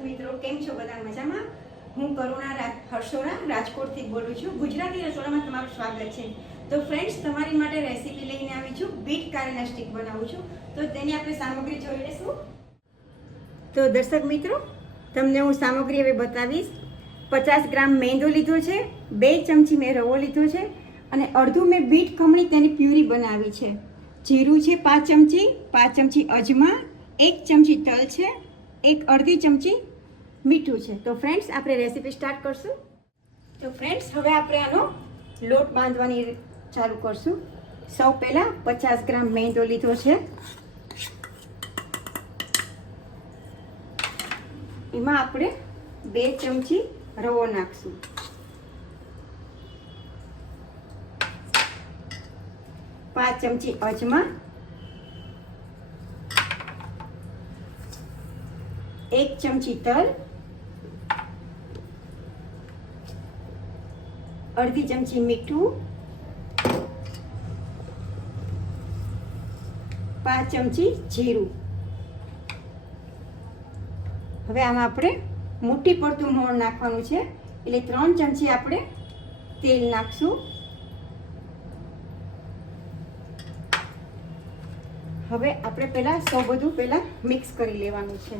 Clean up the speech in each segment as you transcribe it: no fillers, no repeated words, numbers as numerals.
દર્શક મિત્રો, કેમ છો? બધા મજામાં? હું કરુણા હર્ષોરા રાજકોટથી બોલું છું. ગુજરાતી રસોડામાં તમારું સ્વાગત છે. તો ફ્રેન્ડ્સ, તમારી માટે રેસીપી લઈને આવી છું. બીટ કારેલા સ્ટીક બનાવું છું. તો તેની આપણે સામગ્રી જોઈ લઈશું. તો દર્શક મિત્રો, તમને હું સામગ્રી હવે બતાવીશ. 50 ગ્રામ મેંદો લીધો છે, 2 ચમચી મેં રવો લીધો છે અને અડધું મેં બીટ ખમણી તેની પ્યુરી બનાવી છે. જીરું છે 5 ચમચી, 5 ચમચી અજમા, 1 ચમચી તલ છે, 1/2 ચમચી મીઠું છે. તો ફ્રેન્ડ્સ, આપણે રેસીપી સ્ટાર્ટ કરશું. તો ફ્રેન્ડ્સ, હવે આપણે આનો લોટ બાંધવાની ચાલુ કરશું. સૌ પહેલાં 50 ગ્રામ મેંદો લીધો છે. એમાં આપણે 2 ચમચી રવો નાખશું. 5 ચમચી અજમા, 1 ચમચી તલ, 1/2 ચમચી મીઠું, 5 ચમચી જીરું. હવે આમાં આપણે મુઠ્ઠી પડતું મોણ નાખવાનું છે, એટલે 3 ચમચી આપણે તેલ નાખશું. હવે આપણે પહેલાં સૌ બધું પહેલાં મિક્સ કરી લેવાનું છે.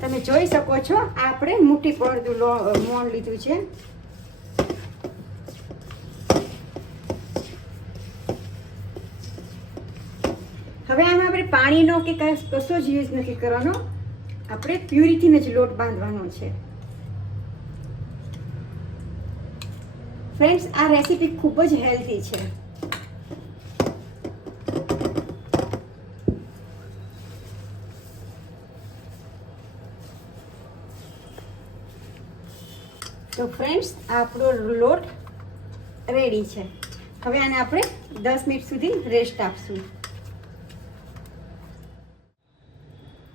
તમે જોઈ શકો છો, આ આપણે મુઠ્ઠી પડતું મોણ લીધું છે. હવે આમાં આપણે પાણીનો કે કશો જ યુઝ નથી કરવાનો. આપણે પ્યુરીથી જ લોટ બાંધવાનો છે. ફ્રેન્ડ્સ, આ રેસીપી ખૂબ જ હેલ્ધી છે. તો ફ્રેન્ડ્સ, આપણો લોટ રેડી છે. હવે આને આપણે 10 મિનિટ સુધી રેસ્ટ આપશું.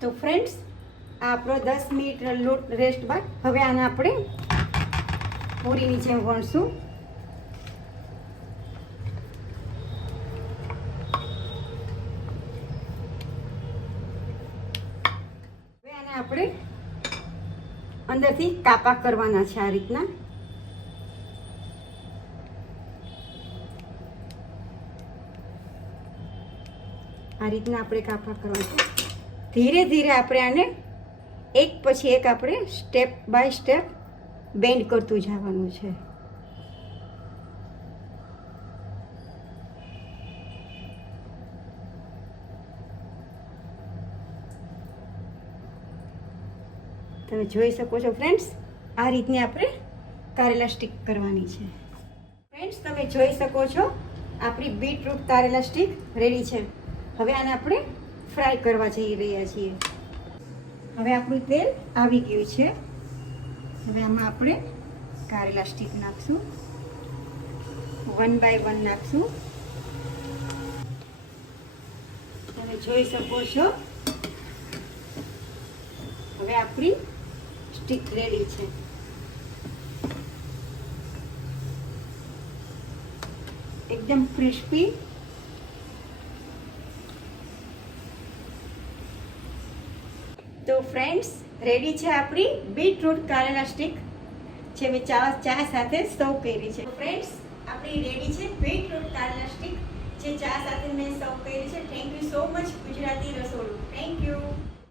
તો ફ્રેન્ડ્સ, આપણો 10 મિનિટ લોટ રેસ્ટ બાદ હવે આને આપણે પૂરીની જેમ વણશું. હવે આને આપણે અંદરથી કાપા કરવાના છે. આ રીતના આપણે કાપા કરવાના છે. ધીરે ધીરે આપણે આને એક પછી એક આપણે સ્ટેપ બાય સ્ટેપ બેન્ડ કરતું જવાનું છે. તમે જોઈ શકો છો ફ્રેન્ડ્સ, આ રીતની આપણે કારેલા સ્ટીક કરવાની છે. ફ્રેન્ડ્સ, તમે જોઈ શકો છો, આપણી બીટરૂટ કારેલા સ્ટીક રેડી છે. હવે આને આપણે ફ્રાય કરવા જઈ રહ્યા છીએ. હવે આપણું તેલ આવી ગયું છે. હવે આમાં આપણે કારેલા સ્ટીક નાખશું. 1 બાય 1 નાખશું. તમે જોઈ શકો છો, હવે આપણી સ્ટીક રેડી છે. એકદમ ક્રિસ્પી. તો ફ્રેન્ડ્સ, રેડી છે આપણી બીટરૂટ કારેલા સ્ટીક, જે મેં ચા સાથે સર્વ કરી છે. ફ્રેન્ડ્સ, આપણી રેડી છે બીટરૂટ કારેલા સ્ટીક, જે ચા સાથે મેં સર્વ કરી છે. Thank you so much Gujarati રસોડું.